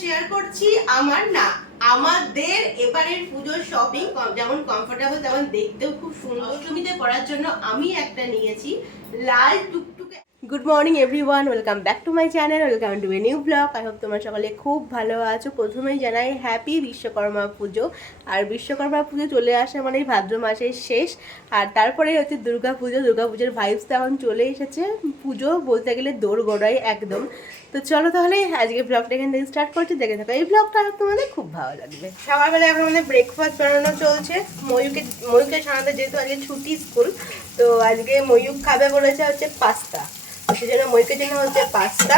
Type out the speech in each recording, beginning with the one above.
Share করছি আমার না আমাদের এবারের পুজোর শপিং, যেমন কমফোর্টেবল তেমন দেখতেও খুব সুন্দর। অষ্টমীতে পরার জন্য আমি একটা নিয়েছি লাল টুকটুকে। Good morning everyone, welcome back to my channel, welcome to a new blog. I hope তোমরা সকালে খুব ভালো আছো। প্রথমেই জানাই হ্যাপি বিশ্বকর্মা পুজো। আর বিশ্বকর্মা পুজো চলে আসে মানে ভাদ্র মাসের শেষ, আর তারপরে হচ্ছে দুর্গা পুজো। দুর্গা পুজোর ভাইবস এখন চলে এসেছে। পুজো বলতে গেলে দোরগোড়াই একদম। তো চলো তাহলে আজকে ব্লগটা এখান থেকে স্টার্ট করছি, দেখে থাকো। এই ব্লগটা তোমাদের খুব ভালো লাগবে। সকালবেলা এখন আমাদের ব্রেকফাস্ট বানানো চলছে। ময়ূকে সানাতে যেহেতু আজকে ছুটি স্কুল, তো আজকে ময়ূক খাবে বলেছে হচ্ছে পাস্তা। সেই জন্য ময়ূকের জন্য হচ্ছে পাস্তা,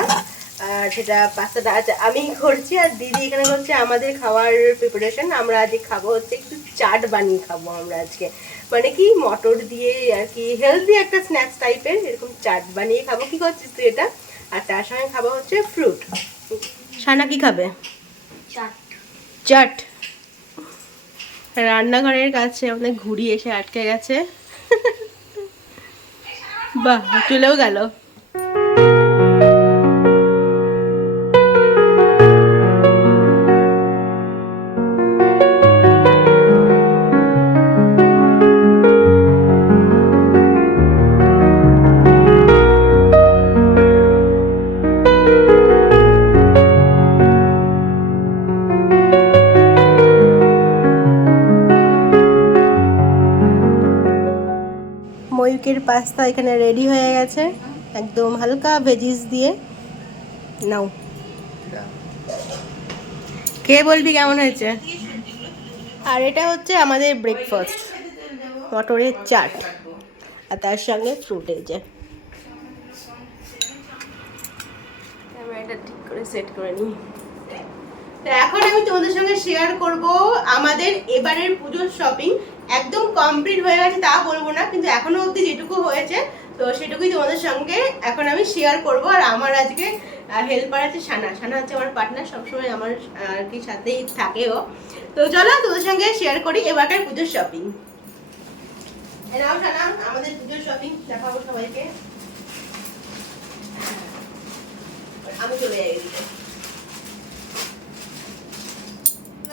আর সেটা পাস্তাটা আমি করছি, আর দিদি এখানে করছে আমাদের খাওয়ার প্রিপারেশন। আমরা আজকে খাবো হচ্ছে একটু চাট বানিয়ে খাবো আমরা আজকে, মানে কি মটর দিয়ে আর কি হেলদি একটা স্ন্যাক্স টাইপের এরকম চাট বানিয়ে খাবো। কি করছিস তুই এটা? আর তার সঙ্গে খাবো হচ্ছে ফ্রুট। সানা কি খাবে? চাট। রান্নাঘরের কাছে অনেক ঘুড়ি এসে আটকে গেছে। বাহ, চলেও গেল। ময়ূকের পাস্তা এখানে রেডি হয়ে গেছে, একদম হালকা ভেজিস দিয়ে। নাও খেয়ে বলবি কেমন হয়েছে। আর এটা হচ্ছে আমাদের ব্রেকফাস্ট, মটরের চাট আর তার সঙ্গে ফ্রুট। এই যে ক্যামেরাটা ঠিক করে সেট করে নিই। তো এখন আমি তোমাদের সঙ্গে শেয়ার করব আমাদের এবারের পুজোর শপিং। একদম কমপ্লিট হয়ে গেছে তা বলবো না, কিন্তু এখনো অবধি যেটুকু হয়েছে তো সেটুকুই তোমাদের সঙ্গে এখন আমি শেয়ার করব। আর আমার আজকে হেল্পার আছে সানা। সানা হচ্ছে আমার পার্টনার, সবসময় আমার আর কি সাথেই থাকে ও। তো চলো তোমাদের সঙ্গে শেয়ার করি এবারকার পুজোর শপিং। এনাও সানা, আমাদের পুজোর শপিং দেখাবো সবাইকে। আমি চলে যাই এদিকে।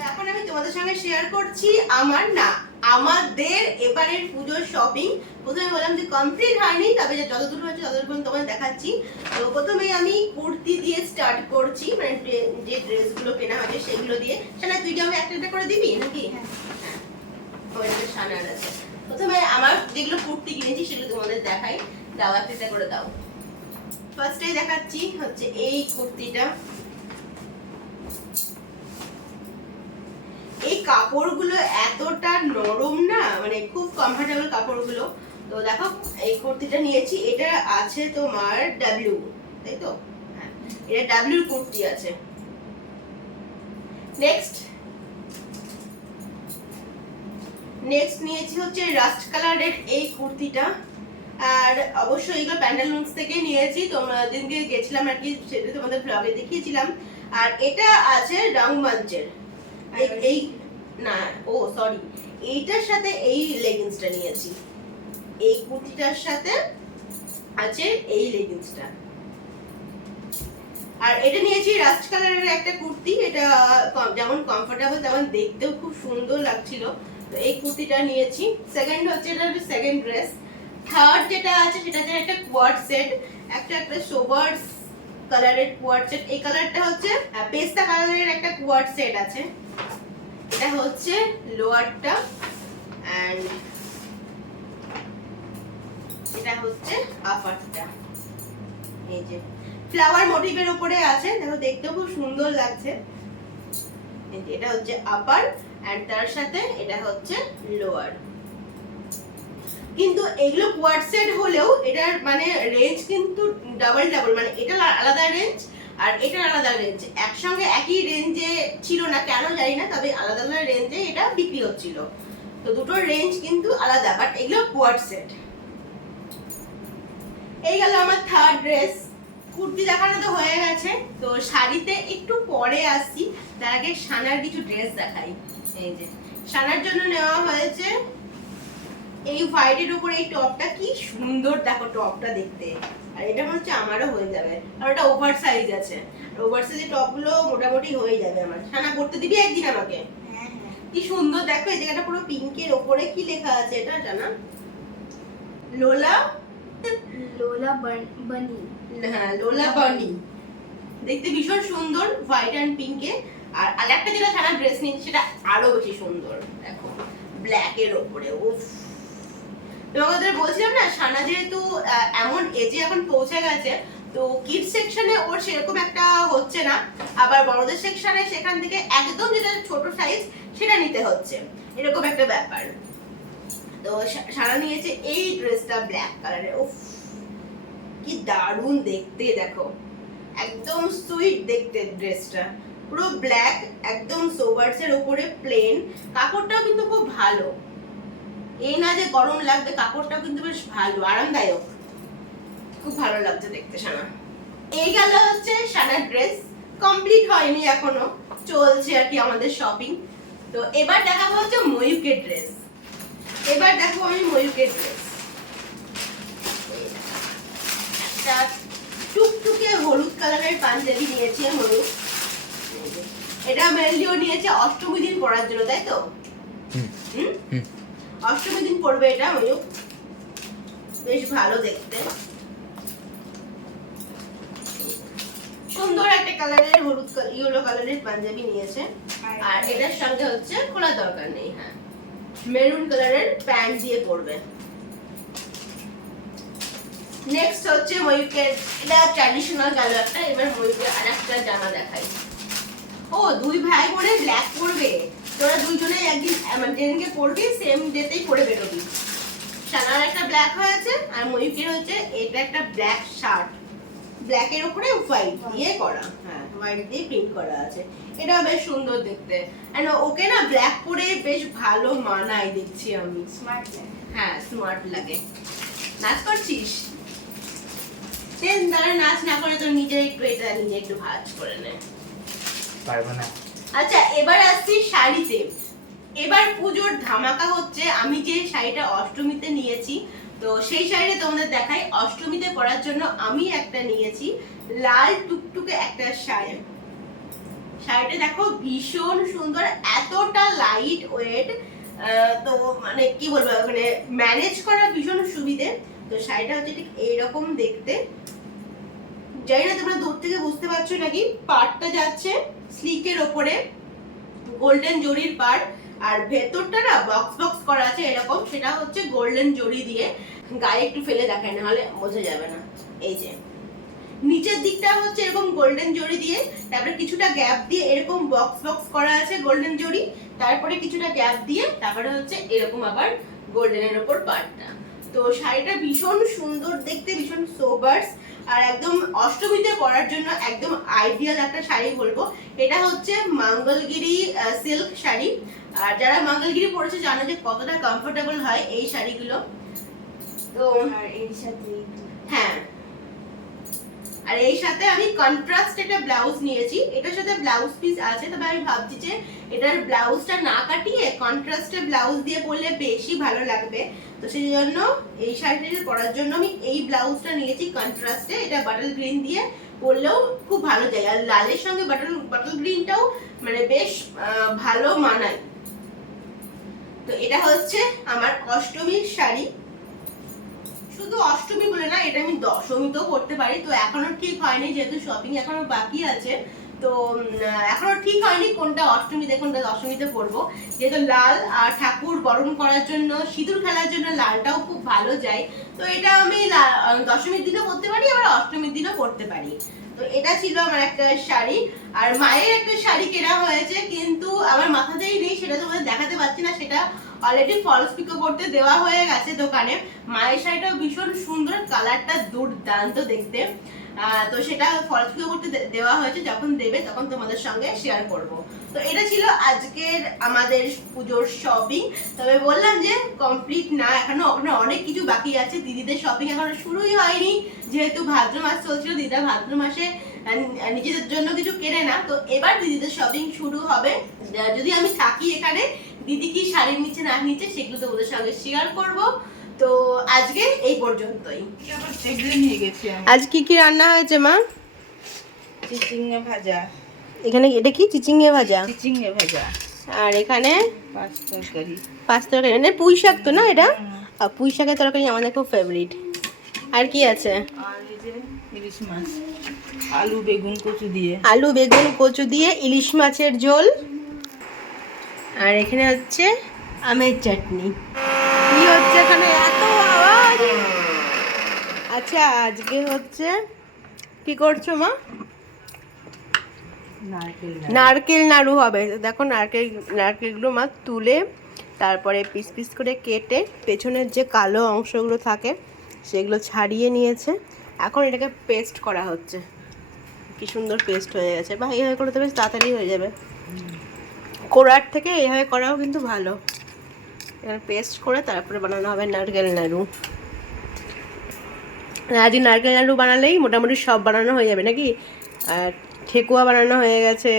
এখন আমি তোমাদের সঙ্গে শেয়ার করছি আমার না আমাদের এবারের পুজোর শপিং। প্রথমে বললাম যে কমপ্লিট হয়নি, তবে যতদূর হয়েছে ততদূর তোমাদের দেখাচ্ছি। তো প্রথমে আমি কুর্তি দিয়ে স্টার্ট করছি, মানে যে ড্রেসগুলো কেনা হয়েছে সেগুলো দিয়ে। সানা তুই কি আমি একটা একটা করে দিবি নাকি? হ্যাঁ, সানার আছে। প্রথমে আমার যেগুলো কুর্তি কিনেছি সেগুলো তোমাদের দেখাই। দাও একটা একটা করে দাও। ফার্স্টেই দেখাচ্ছি হচ্ছে এই কুর্তিটা। এই কাপড়গুলো এতটা নরম না, মানে খুব কমফোর্টেবল কাপড়গুলো। তো দেখো এই কুর্তিটা নিয়েছি, এটা আছে তোমার ডাব্লিউ, তাই তো? হ্যাঁ, এটা ডাব্লিউর কুর্তি আছে। নেক্সট নিয়েছি হচ্ছে রাস্ট কালারের এই কুর্তিটা। আর অবশ্যই এগুলো প্যান্টালুন্স থেকে নিয়েছি, তোমরা দিনকে গেছিলাম আর কি, সেটা তোমাদের ব্লগে দেখিয়েছিলাম। আর এটা আছে রংমঞ্চের এই না, ও সরি, এইটার সাথে এই লেগিংসটা নিয়েছি। এই কুর্তিটার সাথে আছে এই লেগিংসটা। আর এটা নিয়েছি রাস্ট কালারের একটা কুর্তি। এটা যেমন কমফোর্টেবল তেমন দেখতেও খুব সুন্দর লাগছিল। তো এই কুর্তিটা নিয়েছি। সেকেন্ড হচ্ছে এটা সেকেন্ড ড্রেস। থার্ড যেটা আছে সেটা হচ্ছে একটা কোয়ার্ড সেট, একটা সোবার কালারের কোয়ার্ড সেট। এই কালারটা হচ্ছে পেস্তা কালারের একটা কোয়ার্ড সেট আছে। এটা হচ্ছে লোয়ারটা, এন্ড এটা হচ্ছে আপারটা। এই যে ফ্লাওয়ার মোটিভের উপরে আছে, দেখো দেখতেও খুব সুন্দর লাগছে। এটা হচ্ছে আপার, এন্ড তার সাথে এটা হচ্ছে লোয়ার। কিন্তু এগুলো কোয়ার্ড সেট হলেও এটার মানে রেঞ্জ কিন্তু ডাবল, মানে এটা আলাদা রেঞ্জ আর এটার আলাদা রেঞ্জ। একসঙ্গে একই রেঞ্জে ছিল না কেন জানি না, তবে আলাদা আলাদা রেঞ্জে এটা বিক্রি হচ্ছিল। তো দুটোর রেঞ্জ কিন্তু আলাদা, বাট এগুলো কোয়ার্ড সেট। এই গেল আমার থার্ড ড্রেস। কুর্তি দেখানো তো হয়ে গেছে, তো শাড়িতে একটু পরে আসছি। তার আগে সানার কিছু ড্রেস দেখাই। এই যে সানার জন্য নেওয়া হয়েছে এই হোয়াইটের উপরে এই টপটা। কি সুন্দর দেখো টপটা দেখতে, আর এটা মনে হচ্ছে আমারও হয়ে যাবে, আর ওটা ওভার সাইজ আছে। ওভার সাইজের টপগুলো মোটামুটি হয়ে যাবে আমার। ছানা করতে দিবি একদিন আমাকে? হ্যাঁ হ্যাঁ। কি সুন্দর দেখো, এই জায়গাটা পুরো পিঙ্কের ওপরে কি লেখা আছে এটা জানা? লোলা, লোলা বানি। হ্যাঁ লোলা বানি। দেখতে ভীষণ সুন্দর, হোয়াইট অ্যান্ড পিঙ্কে। আর আরেকটা যেটা ছানা ড্রেস নিয়েছি সেটা আরো বেশি সুন্দর, দেখো ব্ল্যাক এর ওপরে। উফ, তোমাদের বলছিলাম না সানা যেহেতু এমন এজে এখন পৌঁছে গেছে, তো কিড সেকশনে ওর সেরকম একটা হচ্ছে না, আবার বড়দের সেকশনে সেখান থেকে একদম যেটা ছোট সাইজ সেটা নিতে হচ্ছে, এরকম একটা ব্যাপার। তো সানা নিয়েছে এই ড্রেসটা ব্ল্যাক কালারের। উফ কি দারুণ দেখতে, দেখো একদম সুইট দেখতে ড্রেসটা, পুরো ব্ল্যাক, একদম সোভার্স এর উপরে প্লেন। কাপড়টাও কিন্তু খুব ভালো, এই না যে গরম লাগবে, কাপড়টাও কিন্তু বেশ ভালো, আরামদায়ক, খুব ভালো লাগছে দেখতে সানা। এই গেল হচ্ছে সানার ড্রেস, কমপ্লিট হয়নি এখনো, চলছে আর কি আমাদের শপিং। তো এবার দেখাবো হচ্ছে ময়ূকের ড্রেস। এবার দেখো আমি ময়ূকের ড্রেস, একটা টুকটুকে হলুদ কালারের পাঞ্জাবি নিয়েছি ময়ূক। এটা মেনলিও নিয়েছে অষ্টমী দিন পরার জন্য, তাই তো? অষ্টমী দিন পরবে এটা ময়ূক, বেশ ভালো দেখতে, সুন্দর একটা কালারের হলুদ ইয়েলো কালারের পাঞ্জাবি নিয়েছে। আর এটার সঙ্গে হচ্ছে খোলা দরকার নেই, হ্যাঁ মেরুন কালারের প্যান্ট দিয়ে পরবে। নেক্সট হচ্ছে ময়ূকের, এটা ট্র্যাডিশনাল গেল একটা। এবার ময়ূকের আরেকটা জামা দেখাই। ও দুই ভাই বোনে ব্ল্যাক পরবে, তোরা দুইজনে একদিন মানে যেদিনকে পরবি সেম ডেতেই পরে বেরোবি। সানার একটা ব্ল্যাক হয়েছে, আর ময়ূকের হচ্ছে এটা একটা ব্ল্যাক শার্ট, ব্ল্যাক এর উপরে হোয়াইট দিয়ে করা, হ্যাঁ হোয়াইট দিয়ে প্রিন্ট করা আছে। এটা বেশ সুন্দর দেখতে, এন্ড ওকে না ব্ল্যাক পরে বেশ ভালো মানায় দেখছি আমি। স্মার্ট লাগে। হ্যাঁ স্মার্ট লাগে। নাচ করছিস? দেন তাহলে নাচ না করে তো নিজে একটু এটা নিয়ে একটু ভাঁজ করে নে। পারবো না। আচ্ছা এবার আসছি শাড়িতে। এবার পুজোর ধামাকা হচ্ছে, আমি যে শাড়িটা অষ্টমীতে নিয়েছি, তো সেই শাড়িটা তোমাদের দেখাই। অষ্টমীতে পরার জন্য আমি একটা নিয়েছি লাল টুকটুকে একটা শাড়ি। শাড়িটা দেখো ভীষণ সুন্দর, এতটা লাইট ওয়েট, তো মানে কি বলবো, মানে ম্যানেজ করা ভীষণ সুবিধে। তো শাড়িটা হচ্ছে ঠিক এইরকম দেখতে, জানি না তোমরা দূর থেকে বুঝতে পারছো নাকি। পাড়টা যাচ্ছে স্লিকের ওপরে, গোল্ডেন জরির পাড়, আর ভেতরটা না বক্স বক্স করা আছে এরকম, সেটা হচ্ছে গোল্ডেন জরি দিয়ে। গায়ে একটু ফেলে দেখায় না হলে বোঝা যাবে না। এই যে নিচের দিকটা হচ্ছে এরকম গোল্ডেন জরি দিয়ে, তারপরে কিছুটা গ্যাপ দিয়ে এরকম বক্স বক্স করা আছে গোল্ডেন জরি, তারপরে কিছুটা গ্যাপ দিয়ে তারপরে হচ্ছে এরকম আবার গোল্ডেনের ওপর পাড়টা। তো শাড়িটা ভীষণ সুন্দর দেখতে, ভীষণ সোবার্স, আর একদম অষ্টমীতে পরার জন্য একদম আইডিয়াল একটা শাড়ি বলবো। এটা হচ্ছে মঙ্গলগিরি সিল্ক শাড়ি, আর যারা মঙ্গলগিরি পরেছে জানো যে কতটা কমফোর্টেবল হয় এই শাড়িগুলো। তো আর এর সাথে হ্যাঁ, আর এই সাথে আমি কন্ট্রাস্ট একটা ব্লাউজ নিয়েছি। এটার সাথে ব্লাউজ পিস আছে, তবে আমি ভাবছি যে এটার ব্লাউজটা না কাটিয়ে কন্ট্রাস্টে ব্লাউজ দিয়ে পরলে বেশি ভালো লাগবে। তো সেই জন্য এই শাড়িটা পরার জন্য আমি এই ব্লাউজটা নিয়েছি কন্ট্রাস্টে। এটা বাটল গ্রিন দিয়ে পরলেও খুব ভালো যায়, আর লালের সঙ্গে বাটল গ্রিনটাও মানে বেশ ভালো মানায়। তো এটা হচ্ছে আমার অষ্টমীর শাড়ি। শুধু অষ্টমী বলে না, এটা আমি দশমীতেও করতে পারি। তো এখনো ঠিক হয়নি, যেহেতু শপিং এখনো বাকি আছে, তো এখনো ঠিক হয়নি কোনটা অষ্টমীতে কোনটা দশমীতে পরবো। যেহেতু লাল আর ঠাকুর বরণ করার জন্য, সিঁদুর খেলার জন্য লালটাও খুব ভালো যায়। তো এটা আমি দশমীর দিনও পরতে পারি, আবার অষ্টমীর দিনও পরতে পারি। তো এটা ছিল আমার একটা শাড়ি। আর মায়ের একটা শাড়ি কেনা হয়েছে, কিন্তু আমার মাথাতেই নেই, সেটা তোমাদের দেখাতে পারছি না। সেটা অলরেডি ফলস পিকো করতে দেওয়া হয়ে গেছে দোকানে। মায়ের শাড়িটা ভীষণ সুন্দর, কালারটা দুর্দান্ত দেখতে। তো সেটা ফলস পিকো করতে দেওয়া হয়েছে, যখন দেবে তখন তোমাদের সঙ্গে শেয়ার করব। তো এটা ছিল আজকের আমাদের পুজোর শপিং। তবে বললাম যে কমপ্লিট না, এখনো অনেক কিছু বাকি আছে। দিদিদের শপিং এখনো শুরুই হয়নি, যেহেতু ভাদ্র মাস চলছিল। দিদা ভাদ্র মাসে নিজেদের জন্য কিছু কেনে না, তো এবার দিদিদের শপিং শুরু হবে। যদি আমি থাকি এখানে, দিদি কি শাড়ি নিচ্ছে না নিচ্ছে সেগুলো তো ওদের সঙ্গে শেয়ার করব। তো তো আজকে এই পর্যন্তই। এগুলো নিয়ে গেছি আমি। আজ কি কি রান্না হয়েছে মা? চিচিঙ্গা ভাজা, এখানে এটা কি চিচিঙ্গে ভাজা, চিচিঙ্গা ভাজা, আর এখানে পাঁচ তরকারি। পাঁচ তরকারি, মানে পুঁই শাক তো না এটা? আর পুঁই শাকের তরকারি আমাদের খুব ফেভারিট। আর কি আছে? আর এই যে ইলিশ মাছ, আলু বেগুন কচু দিয়ে। আলু বেগুন কচু দিয়ে ইলিশ মাছের ঝোল। আর এখানে হচ্ছে আমের চাটনি। কি হচ্ছে এখানে এত আওয়াজ? আচ্ছা আজকে হচ্ছে কি করছো মা? নারকেল নারকেল নাড়ু হবে। দেখো নারকেলগুলো মা তুলে তারপরে পিস পিস করে কেটে পেছনের যে কালো অংশগুলো থাকে সেগুলো ছাড়িয়ে নিয়েছে। এখন এটাকে পেস্ট করা হচ্ছে। কি সুন্দর পেস্ট হয়ে গেছে। বা এইভাবে করে তো বেশ তাড়াতাড়ি হয়ে যাবে। কোড়ার থেকে এইভাবে করাও কিন্তু ভালো। এখানে পেস্ট করে তারপরে বানানো হবে নারকেল নাড়ু। আজকে নারকেল নাড়ু বানালেই মোটামুটি সব বানানো হয়ে যাবে নাকি? আর ঠেকুয়া বানানো হয়ে গেছে,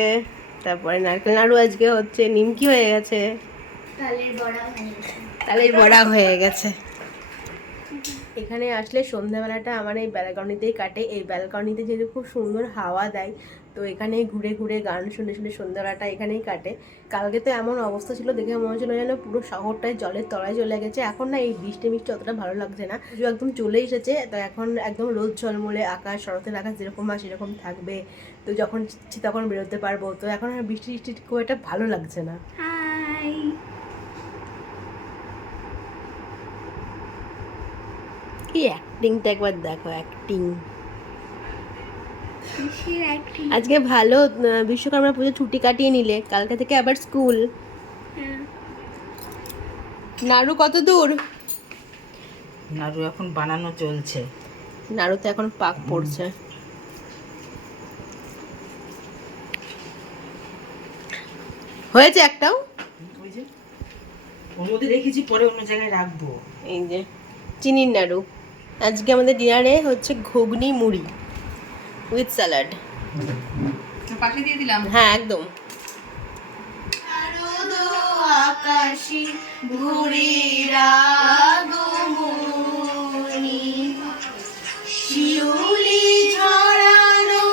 তারপরে নারকেল নাড়ু আজকে হচ্ছে, নিমকি হয়ে গেছে, তালের বড়া হয়ে গেছে। তালের বড়া হয়ে গেছে। এখানে আসলে সন্ধ্যাবেলাটা আমার এই ব্যালকনিতেই কাটে। এই ব্যালকনিতে যেহেতু খুব সুন্দর হাওয়া দেয়, তো এখানে ঘুরে ঘুরে গান শুনে শুনে সন্ধ্যাবেলাটা এখানেই কাটে। কালকে তো এমন অবস্থা ছিল, দেখে মনে হচ্ছিল যেন পুরো শহরটাই জলের তলায় চলে গেছে। এখন না এই বৃষ্টি মিষ্টি অতটা ভালো লাগছে না, পুজো একদম চলে এসেছে। তো এখন একদম রোদ ঝলমলে আকাশ, শরতের আকাশ যেরকম হয় সেরকম থাকবে। তো যখন ইচ্ছে তখন বেরোতে পারবো। তো এখন আর বৃষ্টি টিষ্টি খুব একটা ভালো লাগছে না। হাই। কি অ্যাক্টিংটা একবার দেখো, অ্যাক্টিং। কিসের acting? আজকে ভালো বিশ্বকর্মা পুজো ছুটি কাটিয়ে নিলে, কালকে থেকে আবার স্কুল। হ্যাঁ। নাড়ু কত দূর? নাড়ু এখন বানানো চলছে। নাড়ুতে এখন পাক পড়ছে। হয়েছে একটাও? ওই যে ওর মধ্যে রেখেছি, পরে অন্য জায়গায় রাখবো। এই যে চিনির নাড়ু। আজকে আমাদের ডিনারে হচ্ছে ঘুগনি মুড়ি উইথ স্যালাড। পাশে দিয়ে দিলাম। হ্যাঁ একদম। আকাশি ঘুরির আগমনী, শিউলি ঝরানো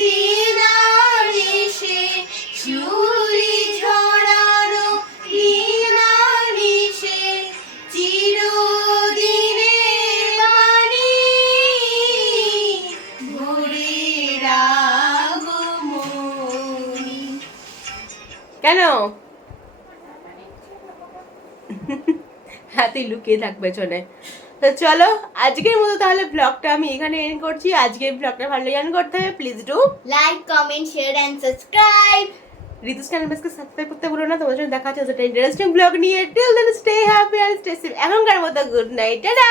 দিনানিশে, শিউলি ঝরানো দিনানিশে, চিরদিনের বাণী ঘুরির আগমনী। কেন হাতে লুকিয়ে থাকবে চলে? তো চলো আজকের মতো তাহলে ব্লগটা আমি এখানে এন্ড করছি। আজকের ব্লগটা ভালো জান করতে হবে, please do like, comment, share and subscribe. ঋতুস চ্যানেল বেসকে সাবস্ক্রাইব করতে ভুলো না। তোমার সাথে দেখা হচ্ছে একটা ইন্টারেস্টিং ব্লগ নিয়ে। Till then stay happy and stay safe. এখনকার মতো গুড নাইট, টাটা।